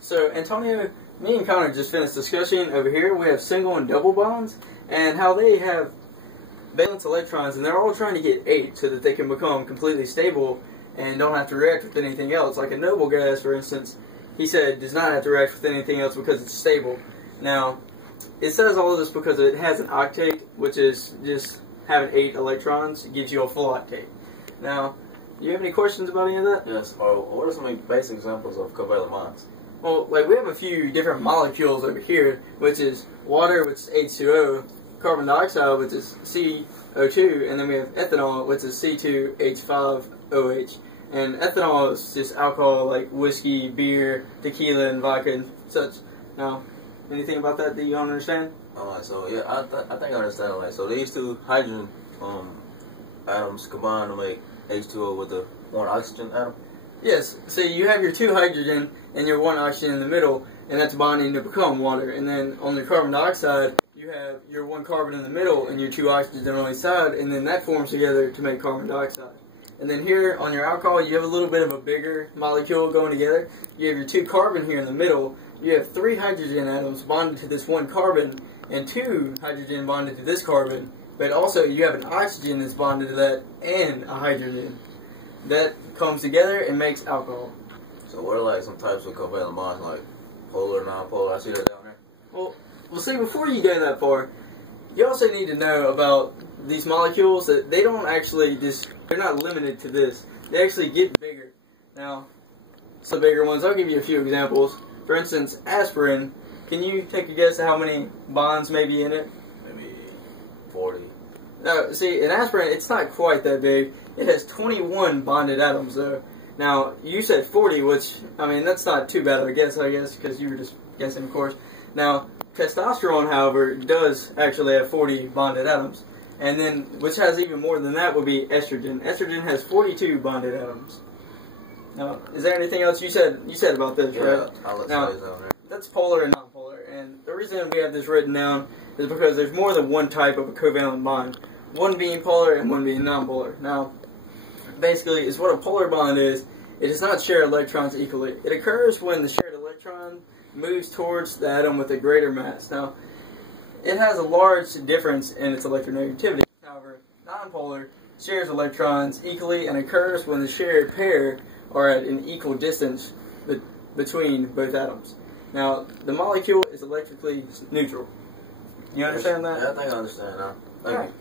So Antonio, me and Connor just finished discussing over here. We have single and double bonds and how they have valence electrons, and they're all trying to get 8 so that they can become completely stable and don't have to react with anything else. Like a noble gas, for instance, he said does not have to react with anything else because it's stable. Now, it says all of this because it has an octate, which is just having 8 electrons. It gives you a full octate. Now, do you have any questions about any of that? Yes. What are some basic examples of covalent bonds? Well, like we have a few different molecules over here, which is water, which is H2O, carbon dioxide, which is CO2, and then we have ethanol, which is C2H5OH. And ethanol is just alcohol like whiskey, beer, tequila, and vodka and such. Now, anything about that you don't understand? So yeah, I think I understand. Like, so these two hydrogen atoms combine to make H2O with the one oxygen atom? Yes. So you have your 2 hydrogen and your 1 oxygen in the middle, and that's bonding to become water. And then on the carbon dioxide, you have your 1 carbon in the middle and your 2 oxygen on each side, and then that forms together to make carbon dioxide. And then here on your alcohol, you have a little bit of a bigger molecule going together. You have your 2 carbon here in the middle. You have 3 hydrogen atoms bonded to this 1 carbon and 2 hydrogen bonded to this carbon. But also you have an oxygen that's bonded to that and a hydrogen. That comes together and makes alcohol. So what are like some types of covalent bonds, like polar, non-polar? I see that down there. Well, see, before you go that far, you also need to know about these molecules that they don't actually they're not limited to this. They actually get bigger. Now, some bigger ones, I'll give you a few examples. For instance, aspirin. Can you take a guess at how many bonds may be in it? Maybe 40. No, see, in aspirin, it's not quite that big. It has 21 bonded atoms, though. Now, you said 40, which, I mean, that's not too bad, I guess, because you were just guessing, of course. Now, testosterone, however, does actually have 40 bonded atoms. And then, which has even more than that, would be estrogen. Estrogen has 42 bonded atoms. Now, is there anything else you said about this, right? Now, that's polar and non-polar. And the reason we have this written down is because there's more than one type of a covalent bond. One being polar and one being non-polar. Now, basically, is what a polar bond is. It does not share electrons equally. It occurs when the shared electron moves towards the atom with a greater mass. Now, it has a large difference in its electronegativity. However, non-polar shares electrons equally and occurs when the shared pair are at an equal distance between both atoms. Now, the molecule is electrically neutral. You understand that? Yeah, I think I understand now. Thank you.